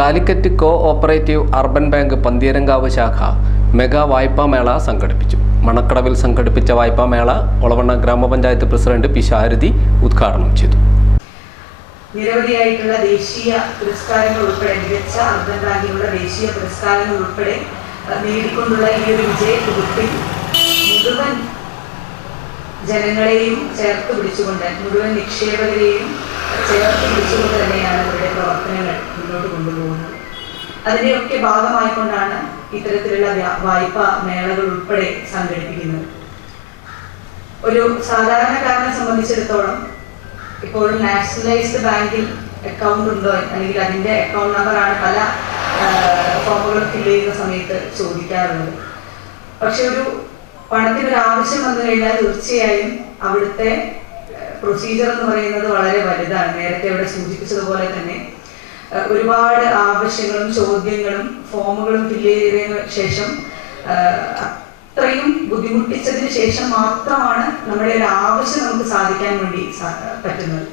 Calicut cooperative urban bank Pantheerankavu ശാഖ mega വായ്പാ മേള സംഘടിപ്പിച്ചു. മണക്കടവിൽ സംഘടിപ്പിച്ച വായ്പാ മേള ഒളവണ്ണ ഗ്രാമപഞ്ചായത്ത് പ്രസിഡന്റ് പി ശാരതി ഉദ്ഘാടനം ചെയ്തു. നിരവധിയായിട്ടുള്ള ദേശീയ പുരസ്കാരങ്ങൾ ഉൾപ്പെടെ മികച്ച അർബൻ ബാങ്കിനുള്ള ദേശീയ പുരസ്കാരങ്ങൾ ഉൾപ്പെടെ നേടിക്കൊണ്ടുള്ള ഈ ഒരു വിജയക്കുറിപ്പിൽ മുഴുവൻ ജനങ്ങളെയും ചേർത്ത് പിടിച്ചുകൊണ്ട് മുഴുവൻ നിക്ഷേപകരെയും ചേർത്ത് പിടിച്ചുകൊണ്ട് തന്നെയാണ് ഇവരുടെ പ്രവർത്തനങ്ങൾ മുന്നോട്ട് കൊണ്ടുപോകുന്നത്. അതിന്റെയൊക്കെ ഭാഗമായിക്കൊണ്ടാണ് ഇത്തരത്തിലുള്ള വായ്പ മേളകൾ ഉൾപ്പെടെ സംഘടിപ്പിക്കുന്നത്. ഒരു സാധാരണക്കാരനെ സംബന്ധിച്ചിടത്തോളം ഇപ്പോഴും നാഷണലൈസ്ഡ് ബാങ്കിൽ അക്കൗണ്ട് ഉണ്ടോ അല്ലെങ്കിൽ അതിന്റെ അക്കൗണ്ട് നമ്പറാണ് പല ഫോമുകളും ഫില്ല് ചെയ്യുന്ന സമയത്ത് ചോദിക്കാറുള്ളത്. പക്ഷെ ഒരു പണത്തിന് ഒരു ആവശ്യം വന്നു കഴിഞ്ഞാൽ തീർച്ചയായും അവിടുത്തെ പ്രൊസീജിയർ എന്ന് പറയുന്നത് വളരെ വലുതാണ്. നേരത്തെ ഇവിടെ സൂചിപ്പിച്ചതുപോലെ തന്നെ ഒരുപാട് ആവശ്യങ്ങളും ചോദ്യങ്ങളും ഫോമുകളും ഫില്ല് ചെയ്തതിനു ശേഷം അത്രയും ബുദ്ധിമുട്ടിച്ചതിന് ശേഷം മാത്രമാണ് നമ്മുടെ ഒരു ആവശ്യം നമുക്ക് സാധിക്കാൻ വേണ്ടി പറ്റുന്നത്.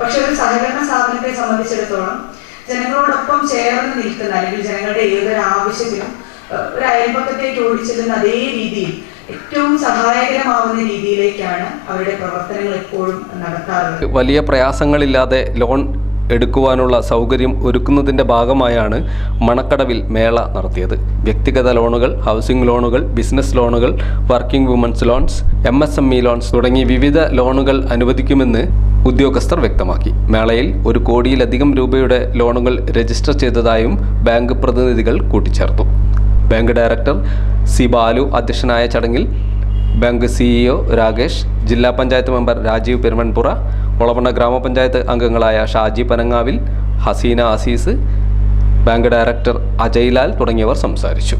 പക്ഷെ ഒരു സഹകരണ സ്ഥാപനത്തെ സംബന്ധിച്ചിടത്തോളം ജനങ്ങളോടൊപ്പം ചേർന്ന് നിൽക്കുന്ന അല്ലെങ്കിൽ ജനങ്ങളുടെ ഏതൊരു ആവശ്യത്തിനും ഒരു അയൽപക്കത്തേക്ക് ഓടിച്ചെല്ലുന്ന അതേ രീതിയിൽ ഏറ്റവും സഹായകരമാവുന്ന രീതിയിലേക്കാണ് അവരുടെ പ്രവർത്തനങ്ങൾ എപ്പോഴും നടത്താറുള്ളത്. വലിയ പ്രയാസങ്ങളില്ലാതെ ലോൺ എടുക്കുവാനുള്ള സൗകര്യം ഒരുക്കുന്നതിന്റെ ഭാഗമായാണ് മണക്കടവിൽ മേള നടത്തിയത്. വ്യക്തിഗത ലോണുകൾ ഹൗസിംഗ് ലോണുകൾ ബിസിനസ് ലോണുകൾ working womens loans M S M E loans തുടങ്ങി വിവിധ ലോണുകൾ അനുവദിക്കുമെന്ന് ഉദ്യോഗസ്ഥർ വ്യക്തമാക്കി. മേളയിൽ ഒരു കോടിയിലധികം രൂപയുടെ ലോണുകൾ രജിസ്റ്റർ ചെയ്തതായും ബാങ്ക് പ്രതിനിധികൾ കൂട്ടിച്ചേർത്തു. ബാങ്ക് ഡയറക്ടർ സി ബാലു അധ്യക്ഷനായ ചടങ്ങിൽ ബാങ്ക് സിഇഒ രാകേഷ് ജില്ലാ പഞ്ചായത്ത് മെമ്പർ രാജീവ് പെരുമൺപുറ ഒളവണ്ണ ഗ്രാമപഞ്ചായത്ത് അംഗങ്ങളായ ഷാജി പനങ്ങാവിൽ ഹസീന അസീസ് ബാങ്ക് ഡയറക്ടർ അജയ്ലാൽ തുടങ്ങിയവർ സംസാരിച്ചു.